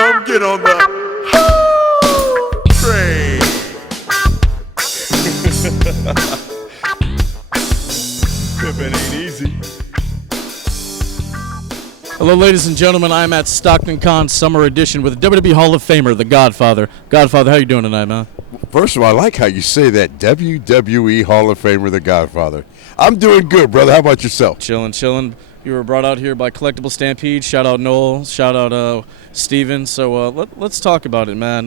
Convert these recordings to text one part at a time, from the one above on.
Come get on the train. Pimpin' ain't easy. Hello, ladies and gentlemen. I'm at Stockton Con Summer Edition with WWE Hall of Famer, the Godfather. Godfather, how you doing tonight, man? First of all, I like how you say that. WWE Hall of Famer, the Godfather. I'm doing good, brother. How about yourself? Chilling. You were brought out here by Collectible Stampede. Shout out Noel. Shout out Steven. So let's talk about it, man.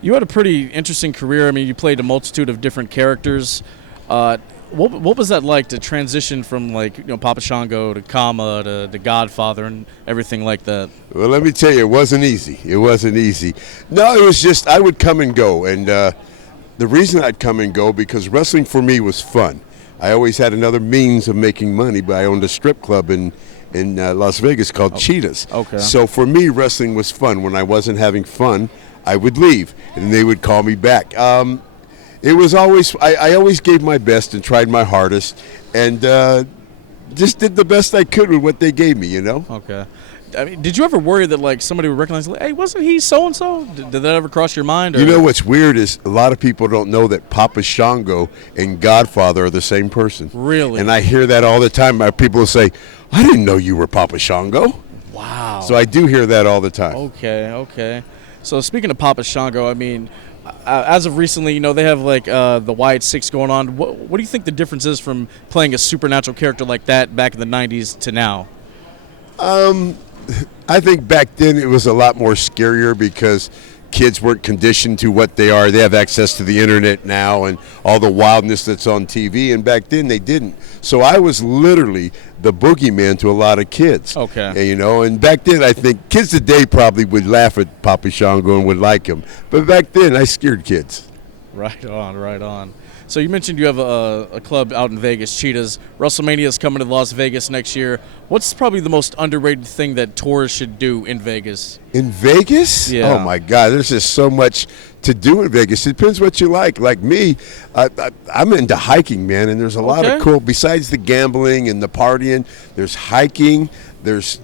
You had a pretty interesting career. I mean, you played a multitude of different characters. What was that like to transition from, like, Papa Shango to Kama to the Godfather and everything like that? Well, let me tell you, it wasn't easy. No, it was just I would come and go. And the reason I'd come and go, because wrestling for me was fun. I always had another means of making money, but I owned a strip club in Las Vegas called Cheetahs. Okay. So for me, wrestling was fun. When I wasn't having fun, I would leave, and they would call me back. It was always I always gave my best and tried my hardest, and just did the best I could with what they gave me, Okay. I mean, did you ever worry that, like, somebody would recognize, like, hey, wasn't he so-and-so? Did that ever cross your mind? Or? You know what's weird is a lot of people don't know that Papa Shango and Godfather are the same person. Really? And I hear that all the time. People will say, I didn't know you were Papa Shango. Wow. So I do hear that all the time. Okay. So speaking of Papa Shango, I mean, as of recently, they have, like, the Wyatt Six going on. What do you think the difference is from playing a supernatural character like that back in the 90s to now? I think back then it was a lot more scarier because kids weren't conditioned to what they are. They have access to the internet now and all the wildness that's on TV, and back then they didn't. So I was literally the boogeyman to a lot of kids. Okay. And back then I think kids today probably would laugh at Papa Shango and would like him. But back then I scared kids. Right on. So you mentioned you have a club out in Vegas, Cheetahs. WrestleMania is coming to Las Vegas next year. What's probably the most underrated thing that tourists should do in Vegas? In Vegas? Yeah. Oh, my God. There's just so much to do in Vegas. It depends what you like. Like me, I'm into hiking, man, and there's a lot of cool, besides the gambling and the partying, there's hiking. There's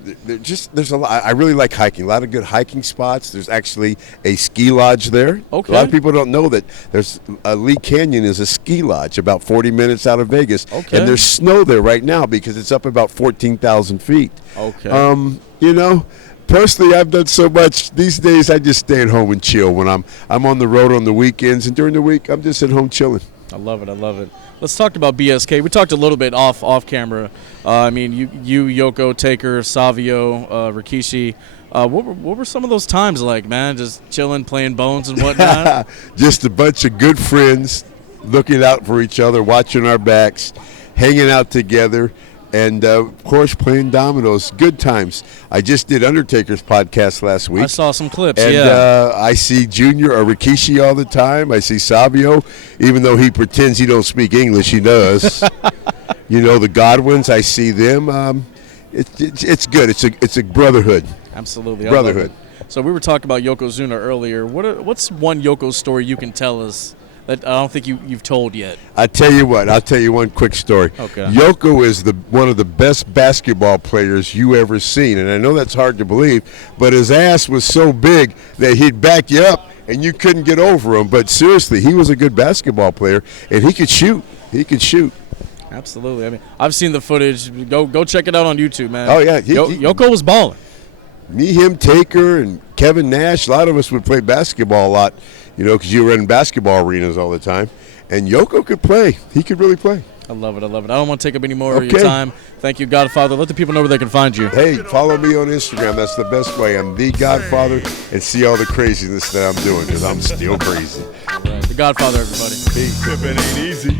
a lot. I really like hiking. A lot of good hiking spots. There's actually a ski lodge there. Okay. A lot of people don't know that there's Lee Canyon is a ski lodge about 40 minutes out of Vegas. Okay. And there's snow there right now because it's up about 14,000 feet. Okay. Personally, I've done so much. These days, I just stay at home and chill when I'm on the road on the weekends, and during the week, I'm just at home chilling. I love it. Let's talk about BSK. We talked a little bit off camera. I mean, you, Yoko, Taker, Savio, Rikishi. What were some of those times like, man? Just chilling, playing bones and whatnot? Just a bunch of good friends looking out for each other, watching our backs, hanging out together, and, of course, playing dominoes. Good times. I just did Undertaker's podcast last week. I saw some clips, and, I see Junior or Rikishi all the time. I see Savio, even though he pretends he don't speak English, he does. The Godwins, I see them. It's good. It's a brotherhood. Absolutely. Brotherhood. So we were talking about Yokozuna earlier. What's one Yoko story you can tell us that I don't think you've told yet? I'll tell you one quick story. Okay. Yoko is one of the best basketball players you ever seen, and I know that's hard to believe, but his ass was so big that he'd back you up and you couldn't get over him. But seriously, he was a good basketball player, and he could shoot. Absolutely. I mean, I've seen the footage. Go check it out on YouTube, man. Oh, yeah. Yoko was balling. Me, him, Taker, and Kevin Nash, a lot of us would play basketball a lot, because you were in basketball arenas all the time. And Yoko could play. He could really play. I love it. I don't want to take up any more of your time. Thank you, Godfather. Let the people know where they can find you. Hey, follow me on Instagram. That's the best way. I'm the Godfather, and see all the craziness that I'm doing, because I'm still crazy. All right. The Godfather, everybody. Peace. If it ain't easy.